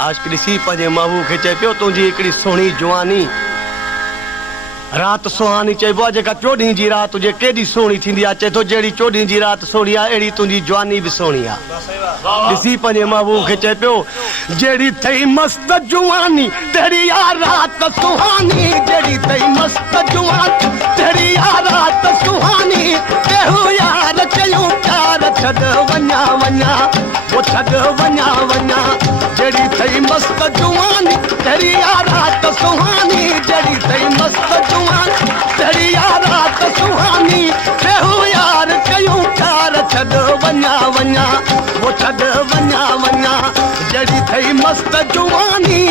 आज ॾिसी पंहिंजे महबूब खे चए पियो तुंहिंजी हिकिड़ी सुहिणी जवानी रात सुहानी चइबो आहे जेका 14 जी रात हुजे केॾी सुहिणी थींदी आहे चए थो जहिड़ी 14 जी रात सुहिणी आहे अहिड़ी तुंहिंजी जवानी बि सुहिणी आहे ॾिसी पंहिंजे महबूब खे चए पियो जहिड़ी अथई मस्त जवानी तहिड़ी आहे रात सुहानी जहिड़ी अथई मस्त जवानी तहिड़ी आहे रात सुहानी तेहू यार कयूं प्यार छॾ वञा वञा वो छॾ वञा वञा जहिड़ी अथई मस्त जवानी तहिड़ी आहे रात सुहानी जहिड़ी अथई मस्त जवानी तहिड़ी आहे रात सुहानी तेहू यार कयूं प्यार छॾ वञा वञा वो छॾ वञा वञा जहिड़ी अथई मस्त जवानी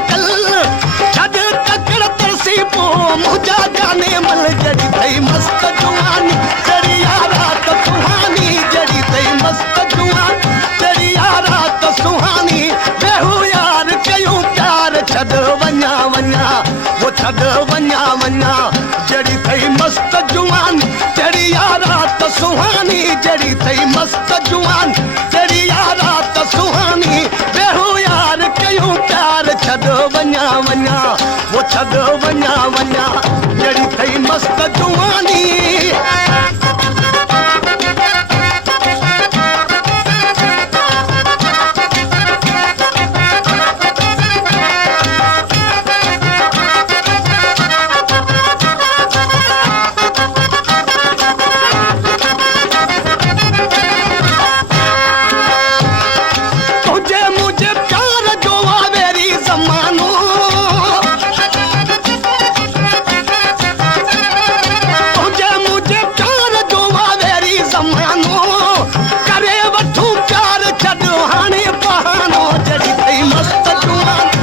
मस्त जवानी तेरी रात सुहानी जड़ी तई मस्त जवानी तेरी रात सुहानी बेहू यार कयूं प्यार छॾ वञा वञा वो छॾ वञा वञा जड़ी तई मस्त जवानी तेरी रात सुहानी जड़ी तई मस्त जवानी तेरी रात सुहानी बेहू यार कयूं प्यार छॾ वञा वञा वो छॾ वञा वञा जड़ी तई मस्त जवानी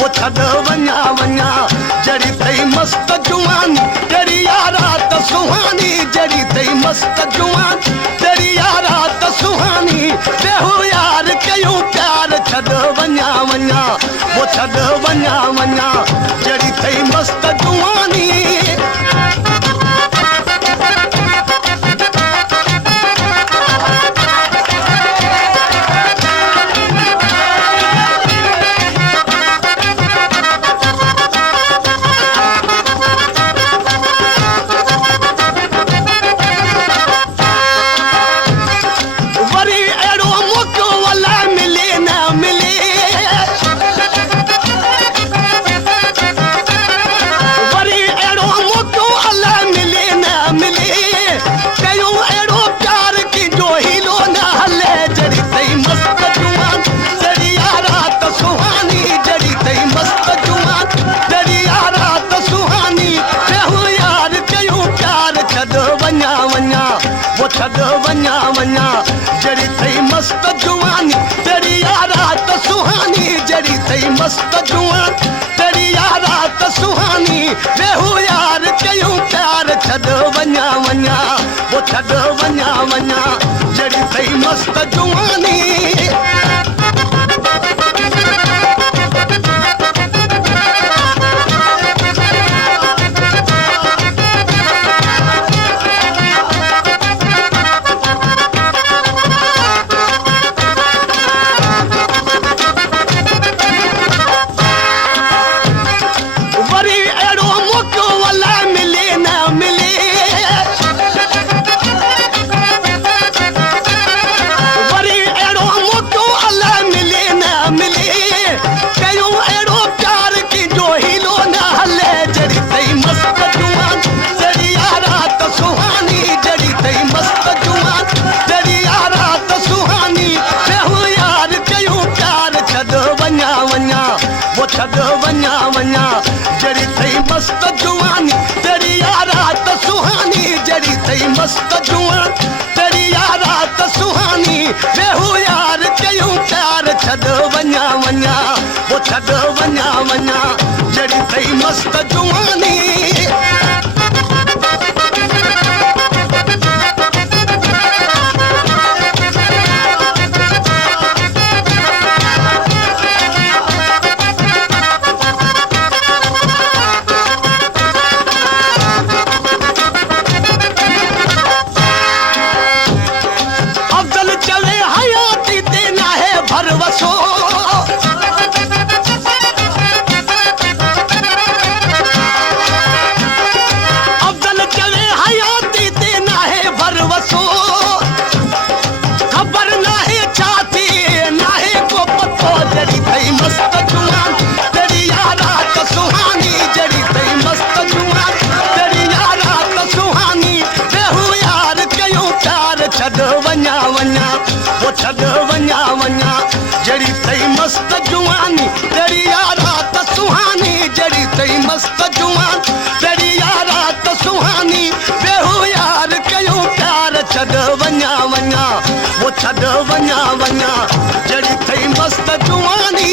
वो छॾ वञा वञा जड़ी तई मस्त जवानी तेरी रात सुहानी जड़ी तई मस्त जवानी तेरी रात सुहानी बेहू यार कयूं प्यार छॾ वञा वञा वो छॾ वञा वञा जड़ी तई मस्त जवानी छॾ वञा वञा जड़ी तई मस्त जवानी तेरी रात सुहानी जड़ी तई मस्त जवानी तेरी रात सुहानी बेहू यार कयूं प्यार छॾ वञा वञा वो छॾ वञा वञा जड़ी तई मस्त जवानी छॾ वञा वञा जड़ी थई मस्त जुवानी अफजल चले हयाती ते नाहे भरवसो अफजल चले हयाती ते नाहे भरवसो खबर नाहे छाती नाहे को पतो जड़ी थई मस्त जुवान तेरी रात सुहानी जड़ी थई मस्त जुवान तेरी रात सुहानी बेहू यार कयूं प्यार छॾ वञा वञा वो छॾ वञा वञा जड़ी थई मस्त जुवानी तेरी रात सुहानी जड़ी थई मस्त जुवान तेरी रात सुहानी बेहू यार कयूं प्यार छॾ वञा वञा वो छॾ वञा वञा जड़ी थई मस्त जुवानी